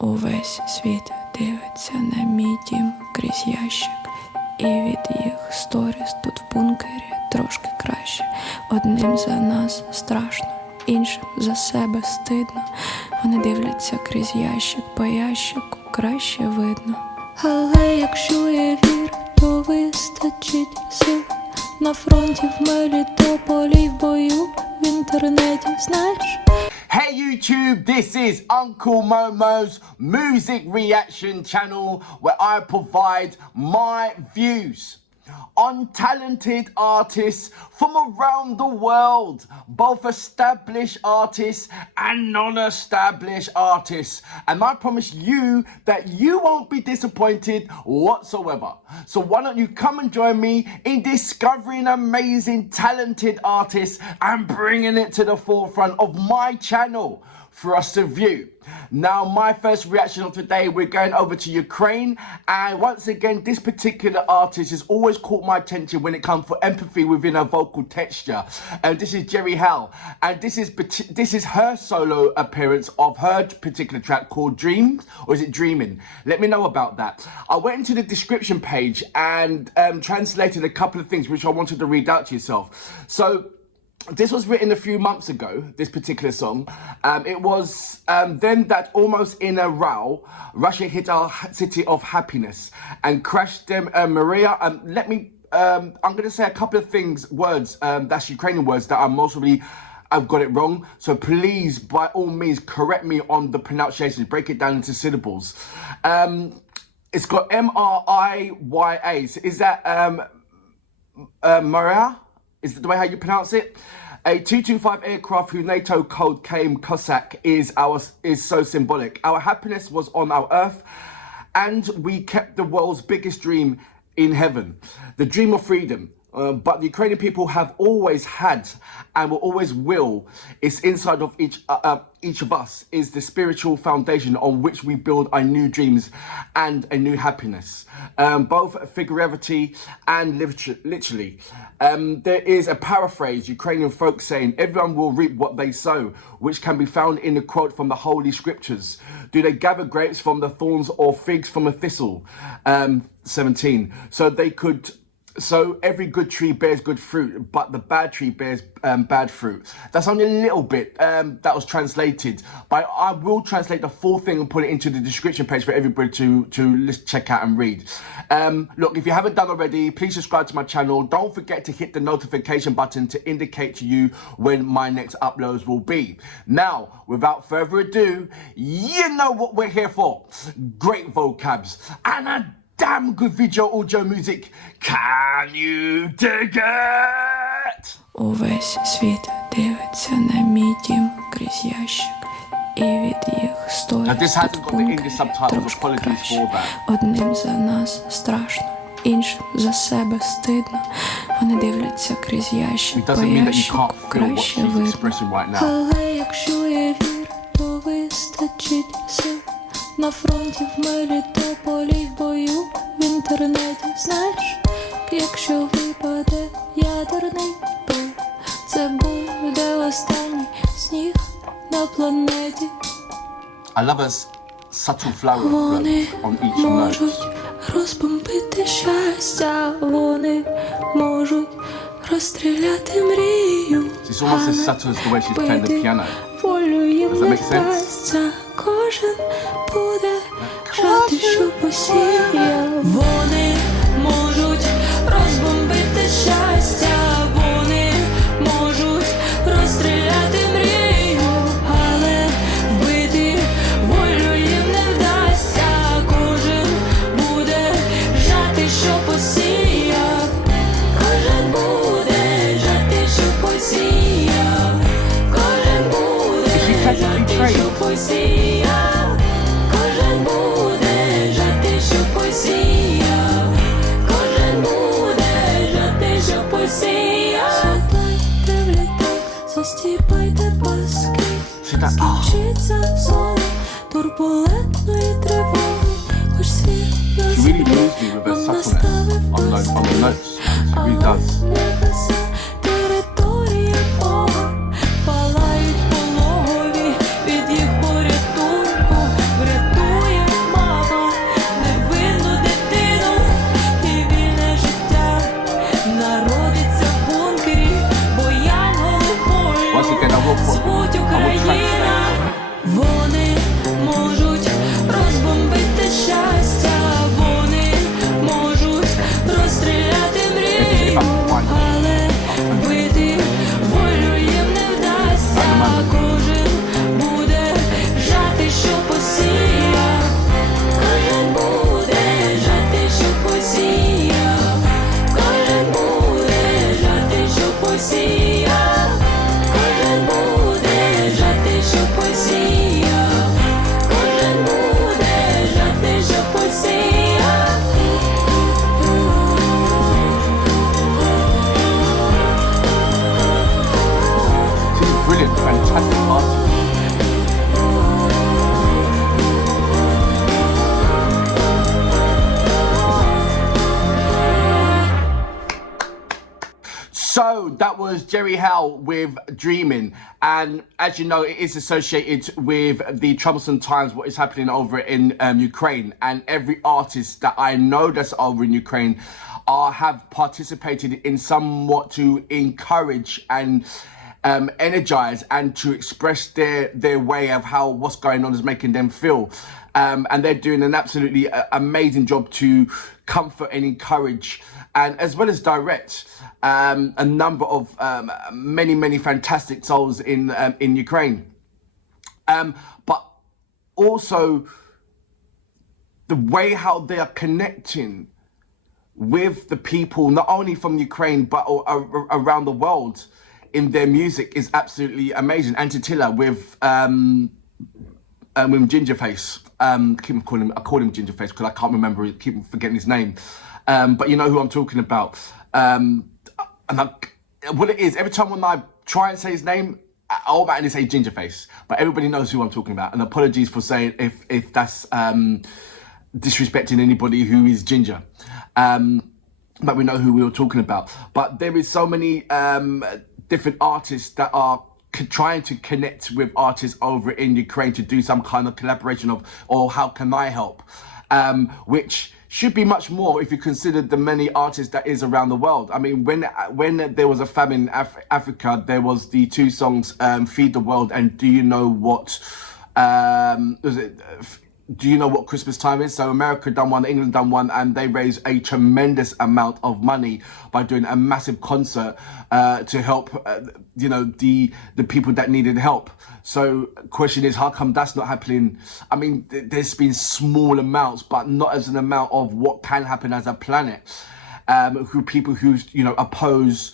Увесь світ дивиться на мій дім крізь ящик. І від їх сторіс тут в бункері трошки краще. Одним за нас страшно, іншим за себе стидно. Вони дивляться крізь ящик, по ящику краще видно. Але якщо є віра, то вистачить сил. На фронті, в Мелітополі, в бою, в інтернеті, знаєш? Hey YouTube, this is Uncle Momo's music reaction channel where I provide my views on talented artists from around the world, both established artists and non-established artists. And I promise you that you won't be disappointed whatsoever. So why don't you come and join me in discovering amazing talented artists and bringing it to the forefront of my channel for us to view. Now, my first reaction of today, we're going over to Ukraine, and once again, this particular artist has always caught my attention when it comes for empathy within her vocal texture. And this is Jerry Heil, and this is her solo appearance of her particular track called Dreams, or is it Dreaming? Let me know about that. I went into the description page and translated a couple of things which I wanted to read out to yourself. So, this was written a few months ago, this particular song. It was then that almost in a row, Russia hit our city of happiness and crashed them. Mrija, I'm going to say a couple of words, that's Ukrainian words that I've got it wrong. So please, by all means, correct me on the pronunciation, break it down into syllables. It's got M-R-I-Y-A. So is that Mrija? Is that the way how you pronounce it? A 225 aircraft whose NATO code came КОЗАК is so symbolic. Our happiness was on our earth, and we kept the world's biggest dream in heaven, the dream of freedom. But the Ukrainian people have always had and will always will. It's inside of each of us is the spiritual foundation on which we build our new dreams and a new happiness, both figuratively and literally. There is a paraphrase, Ukrainian folk saying, everyone will reap what they sow, which can be found in a quote from the Holy Scriptures. Do they gather grapes from the thorns or figs from a thistle? 17. So every good tree bears good fruit, but the bad tree bears bad fruit. That's only a little bit that was translated, but I will translate the full thing and put it into the description page for everybody to check out and read. Look, if you haven't done already, please subscribe to my channel. Don't forget to hit the notification button to indicate to you when my next uploads will be. Now, without further ado, you know what we're here for. Great vocabs and a damn good video audio music. Can you dig it? Увесь світ дивиться на мій дім крізь ящик. І від їх сторіс тут в бункері трошки краще. Одним за нас страшно, іншим за себе стидно. Вони дивляться крізь ящик, по ящику краще видно. Але якщо є віра, то вистачить сил. На фронті, в Мелітополі, в бою, в інтернеті, знаєш? Якщо випаде ядерний пил, це буде останній сніг на планеті. I love a subtle flower Вони on each можуть note. розбомбити щастя, вони можуть розстріляти мрію. It's almost as subtle as the way she's playing the piano. Волю їм Does that не make sense? вдасться, кожен буде жати, що посіяв. Вони можуть розбомбити щастя, вони можуть розстріляти мрію, але вбити волю їм не вдасться, кожен буде жати, що посіяв. Кожен буде жати, що посіяв. Кожен буде жати, що посіяв. Кожен буде жати, що посіяв. Кожен буде жати, що посіяв. Сідайте в літак, застіпайте паски. Скінчиться зона турбулентної тривоги. Хоч світ на землі нам наставив паски. Але небеса територія Бога. Палають пологові від їх порятунку. Врятунку. So that was Jerry Heil with Dreaming, and as you know, it is associated with the troublesome times, what is happening over in Ukraine, and every artist that I know that's over in Ukraine have participated in somewhat to encourage and energize and to express their way of how what's going on is making them feel. And they're doing an absolutely amazing job to comfort and encourage, and as well as direct a number of many fantastic souls in Ukraine. But also the way how they are connecting with the people, not only from Ukraine but around the world, in their music is absolutely amazing. Antitilla with Gingerface. I call him Gingerface because I can't remember, keep forgetting his name. But you know who I'm talking about. What it is, every time when I try and say his name, I automatically say Gingerface. But everybody knows who I'm talking about. And apologies for saying if that's disrespecting anybody who is ginger. But we know who we were talking about. But there is so many different artists that are trying to connect with artists over in Ukraine to do some kind of collaboration of, or how can I help? Which should be much more if you consider the many artists that is around the world. I mean, when there was a famine in Africa, there was the two songs, Feed the World and Do You Know What, do you know what Christmas time is? So America done one, England done one, and they raised a tremendous amount of money by doing a massive concert to help, the people that needed help. So question is, how come that's not happening? I mean, there's been small amounts, but not as an amount of what can happen as a planet. Who people who oppose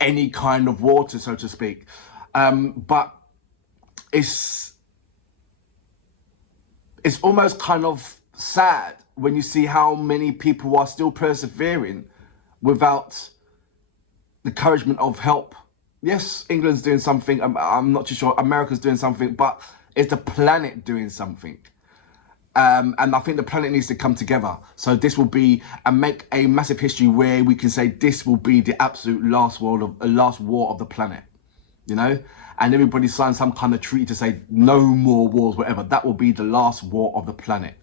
any kind of water, so to speak. But it's almost kind of sad when you see how many people are still persevering without the encouragement of help. Yes, England's doing something. I'm not too sure. America's doing something, but is the planet doing something? And I think the planet needs to come together. So this will be and make a massive history where we can say this will be the absolute last war of the planet. And everybody signs some kind of treaty to say no more wars, whatever. That will be the last war of the planet.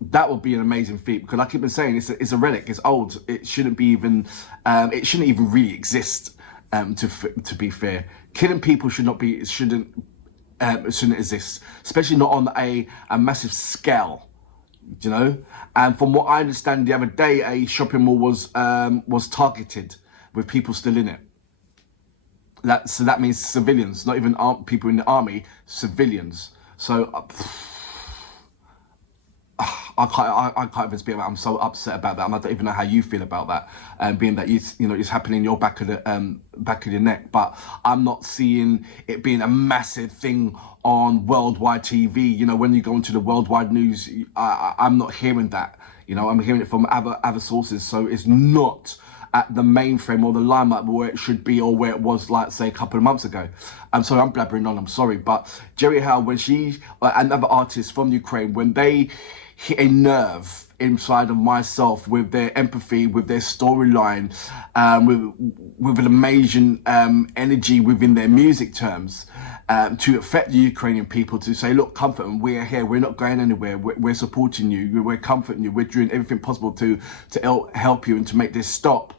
That would be an amazing feat, because I keep on saying it's a relic, it's old. It shouldn't be even, it shouldn't even really exist. To be fair, killing people shouldn't exist, especially not on a massive scale. And from what I understand, the other day a shopping mall was targeted with people still in it. So that means civilians, not even people in the army, civilians. So I can't even speak about it. I'm so upset about that, and I don't even know how you feel about that. Being that it's happening in your back of your neck, but I'm not seeing it being a massive thing on worldwide TV. When you go into the worldwide news, I'm not hearing that. I'm hearing it from other sources. So it's not at the mainframe or the limelight where it should be, or where it was, like, say, a couple of months ago. I'm sorry, I'm blabbering on, I'm sorry. But Jerry Heil, when she and other artists from Ukraine, when they hit a nerve inside of myself with their empathy, with their storyline, with an amazing energy within their music terms, to affect the Ukrainian people, to say, look, comfort them, we're here, we're not going anywhere, we're supporting you, we're comforting you, we're doing everything possible to help you and to make this stop.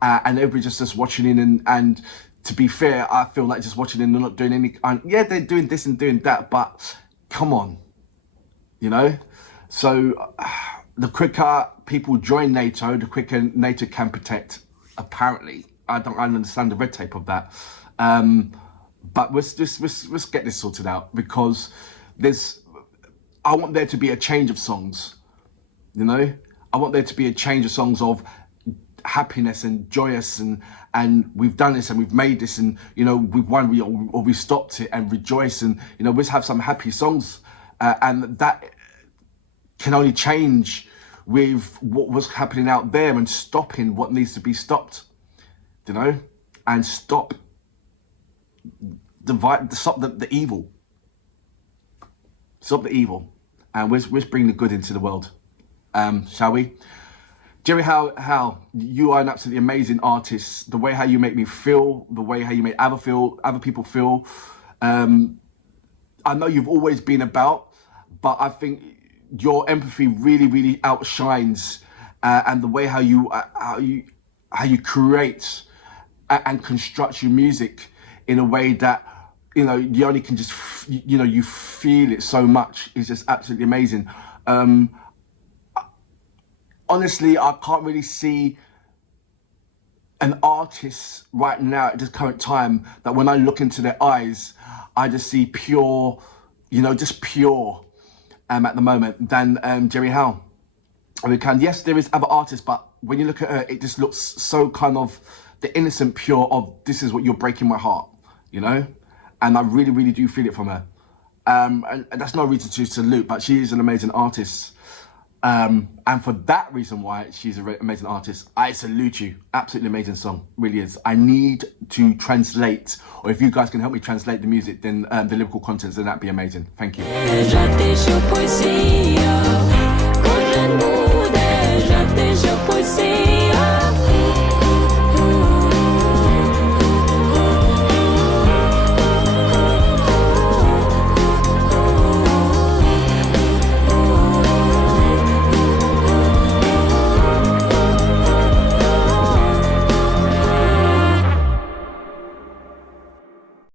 And everybody just watching in, and to be fair, I feel like just watching in, they're not doing any, yeah, they're doing this and doing that, but come on, So the quicker people join NATO, the quicker NATO can protect, apparently. I don't understand the red tape of that. But let's get this sorted out, because I want there to be a change of songs, I want there to be a change of songs of happiness and joyous and we've done this and we've made this, and we've won, or we stopped it, and rejoice, and let's have some happy songs, and that can only change with what was happening out there, and stopping what needs to be stopped, and stop the evil. Stop the evil, and let's bring the good into the world, shall we? Jerry Heil, you are an absolutely amazing artist. The way how you make me feel, the way how you make other people feel. I know you've always been about, but I think your empathy really, really outshines, and the way how you create and construct your music in a way that, you know, you only can just, you know, you feel it so much. It's just absolutely amazing. Honestly, I can't really see an artist right now at this current time that when I look into their eyes, I just see pure, you know, just pure at the moment than Jerry Heil. Yes, there is other artists, but when you look at her, it just looks so kind of the innocent pure of, this is what you're breaking my heart, you know? And I really, really do feel it from her. And that's no reason to salute, but she is an amazing artist. And for that reason why she's an amazing artist, I salute you. Absolutely amazing song, really is. I need to translate, or if you guys can help me translate the music, then the lyrical content, then that'd be amazing. Thank you.